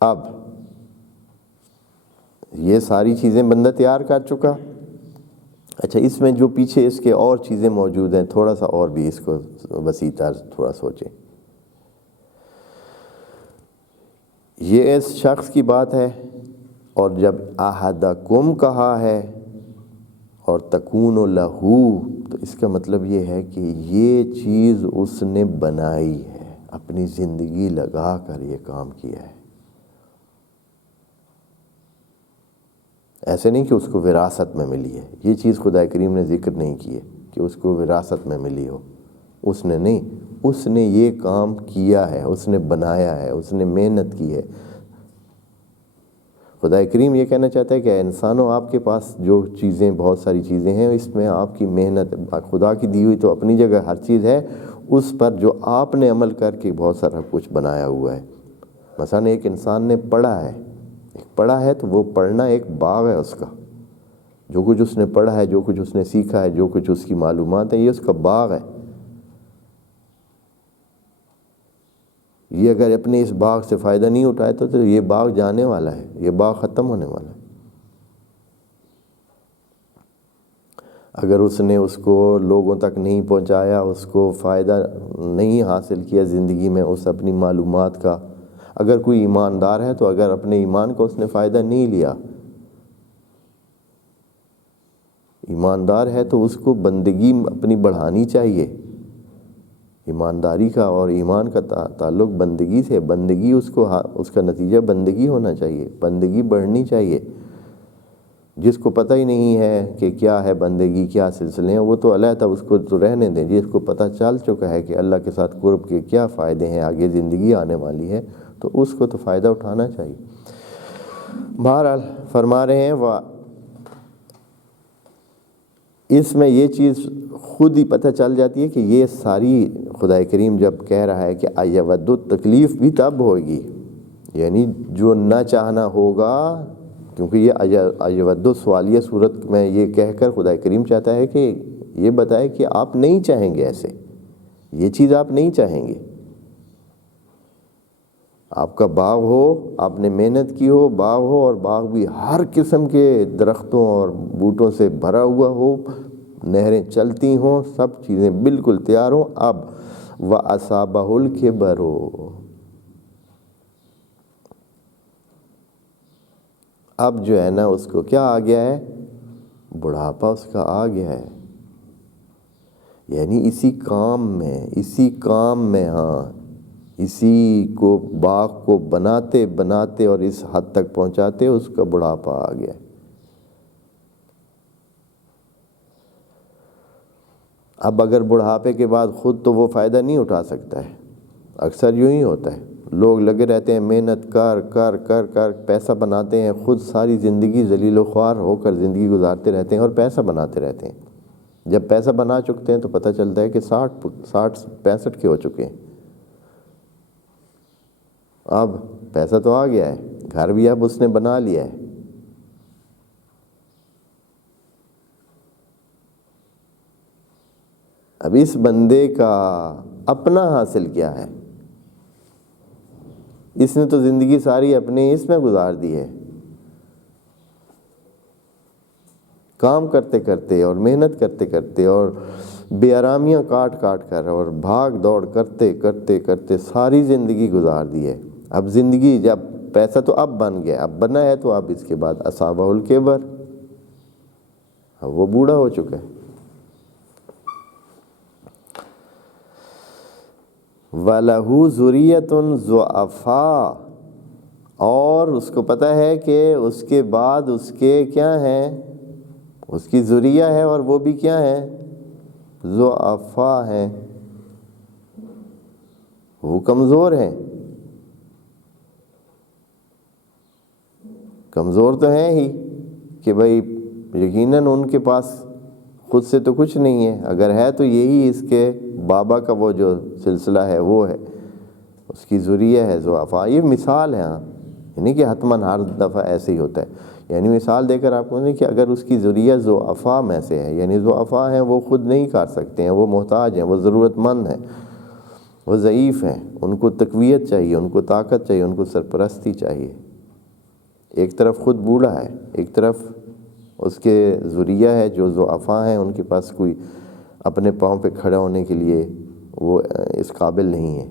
اب یہ ساری چیزیں بندہ تیار کر چکا. اچھا اس میں جو پیچھے اس کے اور چیزیں موجود ہیں تھوڑا سا اور بھی اس کو وسیع تر تھوڑا سوچیں. یہ اس شخص کی بات ہے، اور جب احدکم کہا ہے اور تکون لہو، تو اس کا مطلب یہ ہے کہ یہ چیز اس نے بنائی ہے، اپنی زندگی لگا کر یہ کام کیا ہے. ایسے نہیں کہ اس کو وراثت میں ملی ہے. یہ چیز خدا کریم نے ذکر نہیں کی ہے کہ اس کو وراثت میں ملی ہو. اس نے نہیں، اس نے یہ کام کیا ہے، اس نے بنایا ہے، اس نے محنت کی ہے. خدا کریم یہ کہنا چاہتا ہے کہ اے انسانوں، آپ کے پاس جو چیزیں، بہت ساری چیزیں ہیں، اس میں آپ کی محنت، خدا کی دی ہوئی تو اپنی جگہ ہر چیز ہے، اس پر جو آپ نے عمل کر کے بہت سارا کچھ بنایا ہوا ہے. مثلا ایک انسان نے پڑھا ہے تو وہ پڑھنا ایک باغ ہے اس کا. جو کچھ اس نے پڑھا ہے، جو کچھ اس نے سیکھا ہے، جو کچھ اس کی معلومات ہے، یہ اس کا باغ ہے. یہ اگر اپنے اس باغ سے فائدہ نہیں اٹھائے تو یہ باغ جانے والا ہے، یہ باغ ختم ہونے والا ہے. اگر اس نے اس کو لوگوں تک نہیں پہنچایا، اس کو فائدہ نہیں حاصل کیا زندگی میں اس اپنی معلومات کا. اگر کوئی ایماندار ہے تو اگر اپنے ایمان کو اس نے فائدہ نہیں لیا، ایماندار ہے تو اس کو بندگی اپنی بڑھانی چاہیے. ایمانداری کا اور ایمان کا تعلق بندگی سے. بندگی اس کا نتیجہ بندگی ہونا چاہیے، بندگی بڑھنی چاہیے. جس کو پتہ ہی نہیں ہے کہ کیا ہے بندگی، کیا سلسلے ہیں، وہ تو علیحدہ، اس کو تو رہنے دیں. جس کو پتہ چل چکا ہے کہ اللہ کے ساتھ قرب کے کیا فائدے ہیں، آگے زندگی آنے والی ہے، تو اس کو تو فائدہ اٹھانا چاہیے. بہرحال فرما رہے ہیں اس میں یہ چیز خود ہی پتہ چل جاتی ہے کہ یہ ساری خدا کریم جب کہہ رہا ہے کہ ایود، تکلیف بھی تب ہوگی، یعنی جو نہ چاہنا ہوگا، کیونکہ یہ ایود سوالیہ صورت میں یہ کہہ کر خدا کریم چاہتا ہے کہ یہ بتائے کہ آپ نہیں چاہیں گے، ایسے یہ چیز آپ نہیں چاہیں گے. آپ کا باغ ہو، آپ نے محنت کی ہو، باغ ہو، اور باغ بھی ہر قسم کے درختوں اور بوٹوں سے بھرا ہوا ہو، نہریں چلتی ہوں، سب چیزیں بالکل تیار ہوں. اب وَأَصَابَهُ الْكِبَرُ، اب جو ہے نا اس کو کیا آ گیا ہے؟ بڑھاپا اس کا آ گیا ہے. یعنی اسی کام میں ہاں، اسی کو باغ کو بناتے بناتے اور اس حد تک پہنچاتے اس کا بڑھاپا آ گیا. اب اگر بڑھاپے کے بعد خود تو وہ فائدہ نہیں اٹھا سکتا ہے. اکثر یوں ہی ہوتا ہے، لوگ لگے رہتے ہیں محنت کر کر کر کر پیسہ بناتے ہیں، خود ساری زندگی ذلیل و خوار ہو کر زندگی گزارتے رہتے ہیں اور پیسہ بناتے رہتے ہیں. جب پیسہ بنا چکتے ہیں تو پتہ چلتا ہے کہ 60-65 کے ہو چکے ہیں. اب پیسہ تو آ گیا ہے، گھر بھی اب اس نے بنا لیا ہے. اب اس بندے کا اپنا حاصل کیا ہے؟ اس نے تو زندگی ساری اپنے اس میں گزار دی ہے، کام کرتے کرتے اور محنت کرتے کرتے اور بے آرامیاں کاٹ کاٹ کر اور بھاگ دوڑ کرتے کرتے کرتے ساری زندگی گزار دی ہے. اب زندگی جب پیسہ تو اب بن گیا، اب بنا ہے، تو اب اس کے بعد اصابہ الکبر، اب وہ بوڑھا ہو چکا ہے. وَلَهُ ذُرِّيَّةٌ ضُعَفَاءُ، اور اس کو پتہ ہے کہ اس کے بعد اس کے کیا ہیں، اس کی ذریہ ہے، اور وہ بھی کیا ہے؟ ضعفاء ہیں، وہ کمزور ہیں. کمزور تو ہیں ہی کہ بھائی یقیناً ان کے پاس خود سے تو کچھ نہیں ہے، اگر ہے تو یہی اس کے بابا کا وہ جو سلسلہ ہے وہ ہے، اس کی ذریہ ہے ضعفاء. یہ مثال ہے، ہاں، یعنی کہ حتماً ہر دفعہ ایسے ہی ہوتا ہے. یعنی مثال دے کر آپ کو کہ اگر اس کی ذریہ ضعفاء میں سے ہے، یعنی ضعفاء ہیں، وہ خود نہیں کر سکتے ہیں، وہ محتاج ہیں، وہ ضرورت مند ہیں، وہ ضعیف ہیں، ان کو تقویت چاہیے، ان کو طاقت چاہیے، ان کو سرپرستی چاہیے۔ ایک طرف خود بوڑھا ہے، ایک طرف اس کے ذریہ ہے جو ضعفاء ہیں، ان کے پاس کوئی اپنے پاؤں پہ کھڑا ہونے کے لیے وہ اس قابل نہیں ہے۔